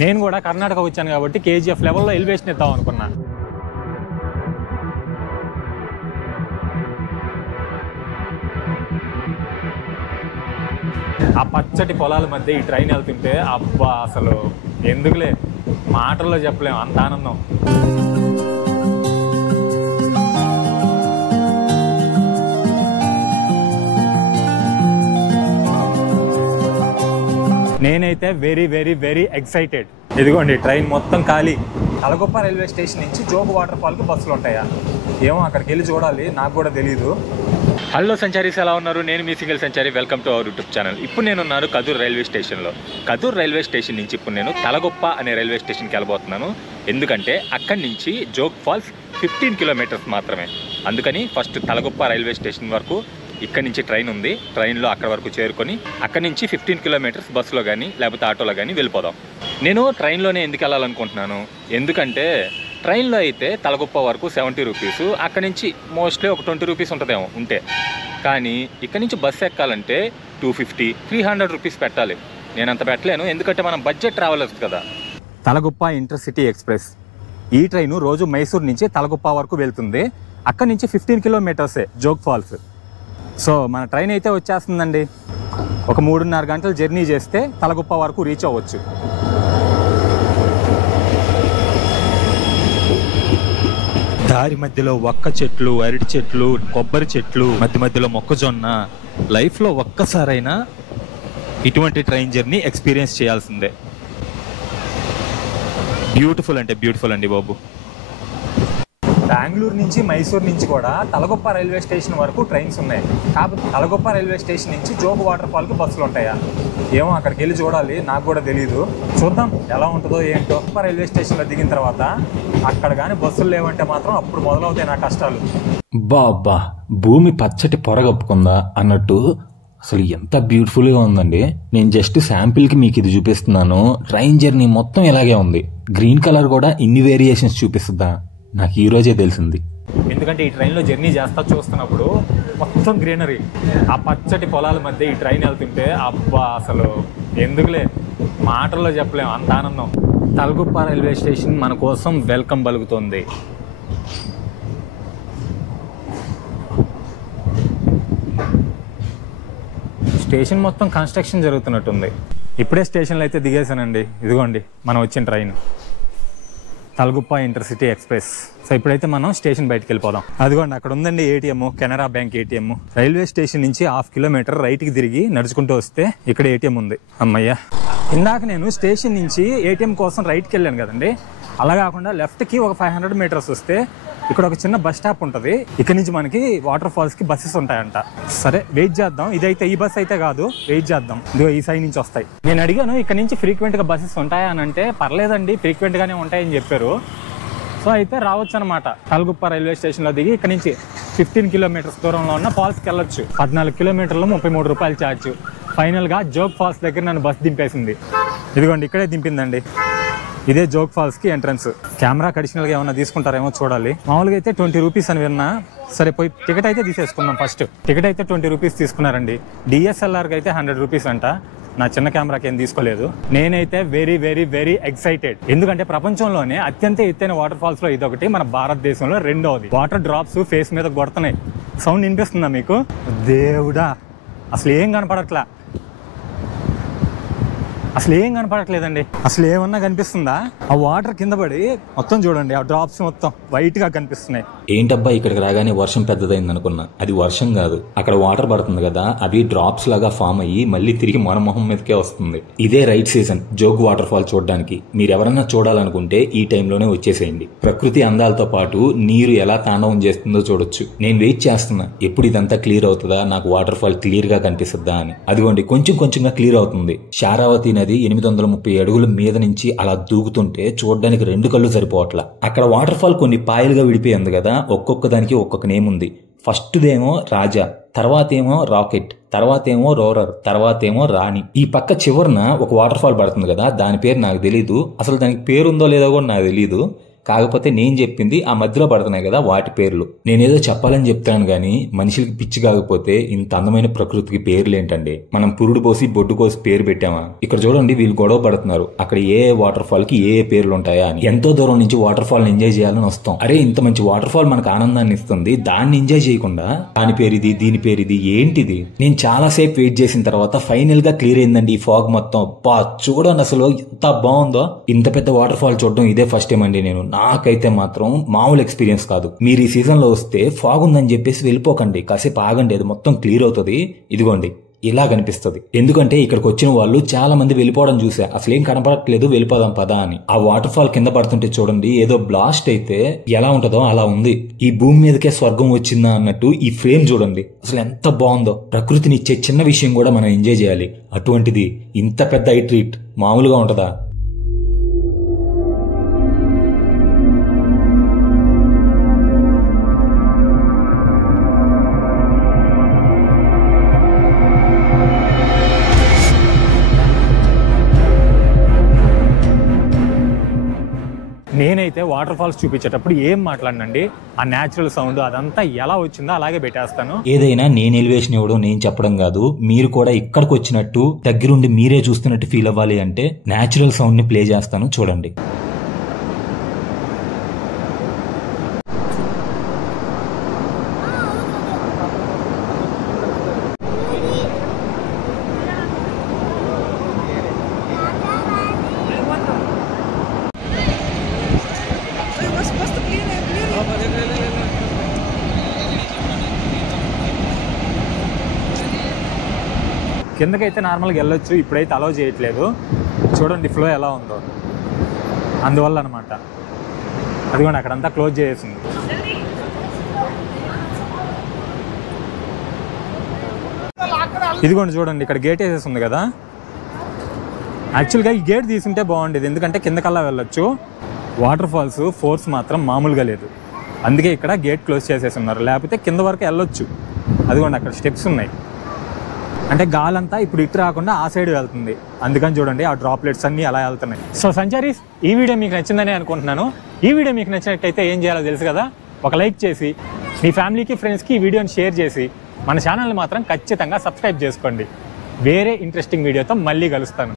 నేను కూడా కర్ణాటక వచ్చాను కాబట్టి కేజీఎఫ్ లెవెల్లో ఎలివేషన్ ఇద్దాం అనుకున్నా. ఆ పచ్చటి పొలాల మధ్య ఈ ట్రైన్ వెళ్తుంటే అబ్బా అసలు ఎందుకులే, మాటల్లో చెప్పలేము అంత ఆనందం. నేనైతే వెరీ వెరీ వెరీ ఎక్సైటెడ్. ఇదిగోండి ట్రైన్ మొత్తం ఖాళీ. తలగొప్ప రైల్వే స్టేషన్ నుంచి జోగ్ వాటర్ ఫాల్కి బస్సులు ఉంటాయా ఏమో, అక్కడికి వెళ్ళి చూడాలి, నాకు కూడా తెలీదు. హలో సంచారీస్, ఎలా ఉన్నారు? నేను మీ సింగిల్ సంచారి. Welcome to our YouTube channel. ఇప్పుడు నేనున్నాను కదూర్ రైల్వే స్టేషన్లో. కదూర్ రైల్వే స్టేషన్ నుంచి ఇప్పుడు నేను తలగొప్ప అనే రైల్వే స్టేషన్కి వెళ్ళబోతున్నాను. ఎందుకంటే అక్కడి నుంచి జోగ్ ఫాల్స్ 15 కిలోమీటర్స్ మాత్రమే. అందుకని ఫస్ట్ తలగొప్ప రైల్వే స్టేషన్ వరకు ఇక్కడ నుంచి ట్రైన్ ఉంది. ట్రైన్లో అక్కడ వరకు చేరుకొని అక్కడి నుంచి 15 కిలోమీటర్స్ బస్సులో కానీ లేకపోతే ఆటోలో కానీ వెళ్ళిపోదాం. నేను ట్రైన్లోనే ఎందుకు వెళ్ళాలనుకుంటున్నాను, ఎందుకంటే ట్రైన్లో అయితే తలగొప్ప వరకు 70 రూపీస్, అక్కడి నుంచి మోస్ట్లీ ఒక 20 రూపీస్ ఉంటుందేమో ఉంటే. కానీ ఇక్కడ నుంచి బస్సు ఎక్కాలంటే 250, 300 రూపీస్ పెట్టాలి. నేను అంత పెట్టలేను, ఎందుకంటే మనం బడ్జెట్ ట్రావెలర్స్ కదా. తలగొప్ప ఇంటర్సిటీ ఎక్స్ప్రెస్ ఈ ట్రైన్ రోజు మైసూర్ నుంచి తలగొప్ప వరకు వెళ్తుంది. అక్కడి నుంచి 15 కిలోమీటర్సే జోగ్ ఫాల్స్. సో మన ట్రైన్ అయితే వచ్చేస్తుందండి. ఒక 3.5 గంటలు జర్నీ చేస్తే తలగొప్ప వరకు రీచ్ అవ్వచ్చు. దారి మధ్యలో వక్క చెట్లు, అరటి చెట్లు, కొబ్బరి చెట్లు, మధ్య మధ్యలో మొక్కజొన్న. లైఫ్లో ఒక్కసారైనా ఇటువంటి ట్రైన్ జర్నీ ఎక్స్పీరియన్స్ చేయాల్సిందే. బ్యూటిఫుల్ అంటే బ్యూటిఫుల్ అండి బాబు. బెంగళూరు నుంచి మైసూర్ నుంచి కూడా తలగొప్ప రైల్వే స్టేషన్ వరకు ట్రైన్స్ ఉన్నాయి. కాకపోతే తలగొప్ప రైల్వే స్టేషన్ నుంచి జోగ్ వాటర్ ఫాల్కి బస్సులు ఉంటాయా ఏమో, అక్కడికి వెళ్ళి చూడాలి, నాకు కూడా తెలీదు. చూద్దాం ఎలా ఉంటుందో ఏంటో. రైల్వే స్టేషన్లో దిగిన తర్వాత అక్కడ కానీ బస్సులు లేవంటే మాత్రం అప్పుడు మొదలవుతాయి నా కష్టాలు. బాబా, భూమి పచ్చటి పొరగప్పుకుందా అన్నట్టు అసలు ఎంత బ్యూటిఫుల్గా ఉందండి. నేను జస్ట్ శాంపిల్కి మీకు ఇది చూపిస్తున్నాను. ట్రైన్ జర్నీ మొత్తం ఇలాగే ఉంది. గ్రీన్ కలర్ కూడా ఇన్ని వేరియేషన్స్ చూపిస్తుందా నాకు ఈ రోజే తెలిసింది. ఎందుకంటే ఈ ట్రైన్లో జర్నీ చేస్తా చూస్తున్నప్పుడు మొత్తం గ్రీనరీ, ఆ పచ్చటి పొలాల మధ్య ఈ ట్రైన్ వెళ్తుంటే అబ్బా అసలు ఎందుకులే, మాటల్లో చెప్పలేము అంత ఆనందం. తలగొప్ప రైల్వే స్టేషన్ మన కోసం వెల్కమ్ పలుకుతుంది. స్టేషన్ మొత్తం కన్స్ట్రక్షన్ జరుగుతున్నట్టుంది. ఇప్పుడే స్టేషన్లో అయితే దిగేసానండి. ఇదిగోండి మనం వచ్చిన ట్రైన్ తలగొప్ప ఇంటర్సిటీ ఎక్స్ప్రెస్. సో ఇప్పుడైతే మనం స్టేషన్ బయటకు వెళ్ళిపోదాం. అదిగోండి అక్కడ ఉందండి ATM, Canara bank ATM. Railway station నుంచి 1/2 కిలోమీటర్ రైట్కి తిరిగి నడుచుకుంటూ వస్తే ఇక్కడ ఏటీఎం ఉంది. అమ్మయ్య, ఇందాక నేను స్టేషన్ నుంచి ఏటీఎం కోసం రైట్కి వెళ్ళాను కదండి, అలా కాకుండా లెఫ్ట్కి ఒక 500 మీటర్స్ వస్తే ఇక్కడ ఒక చిన్న బస్ స్టాప్ ఉంటుంది. ఇక్కడ నుంచి మనకి వాటర్ ఫాల్స్కి బస్సెస్ ఉంటాయంట. సరే వెయిట్ చేద్దాం. ఇదైతే ఈ బస్ అయితే కాదు, వెయిట్ చేద్దాం. ఇదిగో ఈ సైడ్ నుంచి వస్తాయి. నేను అడిగాను ఇక్కడ నుంచి ఫ్రీక్వెంట్గా బస్సెస్ ఉంటాయా అని అంటే పర్లేదండి, ఫ్రీక్వెంట్గానే ఉంటాయని చెప్పారు. సో అయితే రావచ్చు అనమాట. తలగొప్ప రైల్వే స్టేషన్లో దిగి ఇక్కడ నుంచి 15 కిలోమీటర్స్ దూరంలో ఉన్న ఫాల్స్కి వెళ్ళొచ్చు. 14 కిలోమీటర్లు 33 రూపాయలు ఛార్జ్. ఫైనల్గా జోగ్ ఫాల్స్ దగ్గర నన్ను బస్ దింపేసింది. ఇదిగోండి ఇక్కడే దింపిందండి. ఇదే జోగ్ ఫాల్స్కి ఎంట్రన్స్. కెమెరా అడిషనల్గా ఏమన్నా తీసుకుంటారేమో చూడాలి. మామూలుగా అయితే 20 రూపీస్ అని విన్నా. సరే పోయి టికెట్ అయితే తీసేసుకుందాం. ఫస్ట్ టికెట్ అయితే 20 రూపీస్ తీసుకున్నారండి. డిఎస్ఎల్ఆర్కి అయితే 100 రూపీస్ అంట. నా చిన్న కెమెరాకి ఏం తీసుకోలేదు. నేనైతే వెరీ వెరీ వెరీ ఎక్సైటెడ్. ఎందుకంటే ప్రపంచంలోనే అత్యంత ఎత్తైన వాటర్ ఫాల్స్ లో ఇదొకటి, మన భారతదేశంలో రెండవది. వాటర్ డ్రాప్స్ ఫేస్ మీద కొడుతున్నాయి. సౌండ్ వినిపిస్తుందా మీకు? దేవుడా, అసలు ఏం కనపడట్లా, అసలు ఏం కనపడట్లేదండి. అసలు ఏమన్నా కనిపిస్తుందా? ఆ వాటర్ కింద పడి మొత్తం చూడండి, ఆ డ్రాప్స్ మొత్తం వైట్ గా కనిపిస్తున్నాయి. ఏంటబ్బా ఇక్కడికి రాగానే వర్షం పెద్దదైంది అనుకున్నా. అది వర్షం కాదు, అక్కడ వాటర్ పడుతుంది కదా, అవి డ్రాప్స్ లాగా ఫామ్ అయ్యి మళ్ళీ తిరిగి మన మొహం మీదకే వస్తుంది. ఇదే right season Jog water fall చూడడానికి. మీరు ఎవరన్నా చూడాలనుకుంటే ఈ టైంలోనే వచ్చేసేయండి. ప్రకృతి అందాలతో పాటు నీరు ఎలా తాండవం చేస్తుందో చూడొచ్చు. నేను వెయిట్ చేస్తున్నా ఎప్పుడు ఇదంతా క్లియర్ అవుతుందా, నాకు వాటర్ ఫాల్ క్లియర్ గా కనిపిస్తుందా అని. అదిగోండి కొంచెం కొంచెంగా క్లియర్ అవుతుంది. శారావతి నది 830 అడుగుల మీద నుంచి అలా దూకుతుంటే చూడడానికి 2 కళ్ళు సరిపోవట్లా. అక్కడ వాటర్ ఫాల్ కొన్ని పాయలుగా విడిపోయింది కదా, ఒక్కొక్క దానికి ఒక్కొక్క నేమ్ ఉంది. ఫస్ట్ దేమో రాజా, తర్వాత ఏమో రాకెట్, తర్వాత ఏమో రోరర్, తర్వాత ఏమో రాణి. ఈ పక్క చివరన ఒక వాటర్ ఫాల్ పడుతుంది కదా, దాని పేరు నాకు తెలీదు. అసలు దానికి పేరుందో లేదో కూడా నాకు తెలీదు. కాకపోతే నేను చెప్పింది ఆ మధ్యలో పడుతున్నాయి కదా వాటి పేర్లు. నేనేదో చెప్పాలని చెప్తాను గానీ మనుషులకి పిచ్చి కాకపోతే ఇంత అందమైన ప్రకృతికి పేర్లు ఏంటండి? మనం పురుడు పోసి బొడ్డు కోసి పేరు పెట్టామా? ఇక్కడ చూడండి, వీళ్ళు గొడవ పడుతున్నారు అక్కడ ఏ వాటర్ ఫాల్ కి ఏ పేర్లు ఉంటాయా అని. ఎంతో దూరం నుంచి వాటర్ ఫాల్ ఎంజాయ్ చేయాలని వస్తాం. అరే ఇంత మంచి వాటర్ ఫాల్ మనకు ఆనందాన్ని ఇస్తుంది, దాన్ని ఎంజాయ్ చేయకుండా దాని పేరిది దీని పేరిది ఏంటిది? నేను చాలా సేపు వెయిట్ చేసిన తర్వాత ఫైనల్ గా క్లియర్ అయిందండి ఈ ఫాగ్ మొత్తం. చూడండి అసలు ఎంత బాగుందో. ఇంత పెద్ద వాటర్ ఫాల్ చూడడం ఇదే ఫస్ట్ టైం అండి నేను. నాకైతే మాత్రం మామూలు ఎక్స్పీరియన్స్ కాదు. మీరు ఈ సీజన్ లో వస్తే ఫాగ్ ఉందని చెప్పేసి వెళ్ళిపోకండి, కాసేపు ఆగండి, అది మొత్తం క్లియర్ అవుతుంది. ఇదిగోండి ఇలా కనిపిస్తుంది. ఎందుకంటే ఇక్కడికి వచ్చిన వాళ్ళు చాలా మంది వెళ్ళిపోవడం చూసా, అసలేం కనపడట్లేదు వెళ్ళిపోదాం పదా అని. ఆ వాటర్ ఫాల్ కింద పడుతుంటే చూడండి, ఏదో బ్లాస్ట్ అయితే ఎలా ఉంటుందో అలా ఉంది. ఈ భూమి మీదకే స్వర్గం వచ్చిందా అన్నట్టు ఈ ఫ్రేమ్ చూడండి అసలు ఎంత బాగుందో. ప్రకృతిని ఇచ్చే చిన్న విషయం కూడా మనం ఎంజాయ్ చేయాలి. అటువంటిది ఇంత పెద్ద ఐ ట్రీట్ మామూలుగా ఉంటుందా? నేనైతే వాటర్ ఫాల్స్ చూపించేటప్పుడు ఏం మాట్లాడనండి, ఆ న్యాచురల్ సౌండ్ అదంతా ఎలా వచ్చిందో అలాగే పెట్టేస్తాను. ఏదైనా నేను ఎలివేషన్ ఇవ్వడం నేను చెప్పడం కాదు, మీరు కూడా ఇక్కడికి వచ్చినట్టు దగ్గరుండి మీరే చూస్తున్నట్టు ఫీల్ అవ్వాలి అంటే న్యాచురల్ సౌండ్ ని ప్లే చేస్తాను చూడండి. కిందకైతే నార్మల్గా వెళ్ళొచ్చు, ఇప్పుడైతే అలౌ చేయట్లేదు. చూడండి ఫ్లో ఎలా ఉందో, అందువల్ల అనమాట. అదిగోండి అక్కడంతా క్లోజ్ చేసేసింది. ఇదిగోండి చూడండి ఇక్కడ గేట్ వేసేసింది కదా. యాక్చువల్గా ఈ గేట్ తీసుంటే బాగుండేది, ఎందుకంటే కిందకల్లా వెళ్ళొచ్చు. వాటర్ ఫాల్స్ ఫోర్స్ మాత్రం మామూలుగా లేదు, అందుకే ఇక్కడ గేట్ క్లోజ్ చేసేసి ఉన్నారు, లేకపోతే కింద వరకు వెళ్ళొచ్చు. అదిగోండి అక్కడ స్టెప్స్ ఉన్నాయి, అంటే గాలంతా ఇప్పుడు ఇటు రాకుండా ఆ సైడ్ వెళ్తుంది, అందుకని చూడండి ఆ డ్రాప్లెట్స్ అన్నీ అలా వెళ్తున్నాయి. సో సంచారీస్, ఈ వీడియో మీకు నచ్చిందని అనుకుంటున్నాను. ఈ వీడియో మీకు నచ్చినట్టయితే ఏం చేయాలో తెలుసు కదా, ఒక లైక్ చేసి మీ ఫ్యామిలీకి ఫ్రెండ్స్కి ఈ వీడియోని షేర్ చేసి మన ఛానల్ని మాత్రం ఖచ్చితంగా సబ్స్క్రైబ్ చేసుకోండి. వేరే ఇంట్రెస్టింగ్ వీడియోతో మళ్ళీ కలుస్తాను.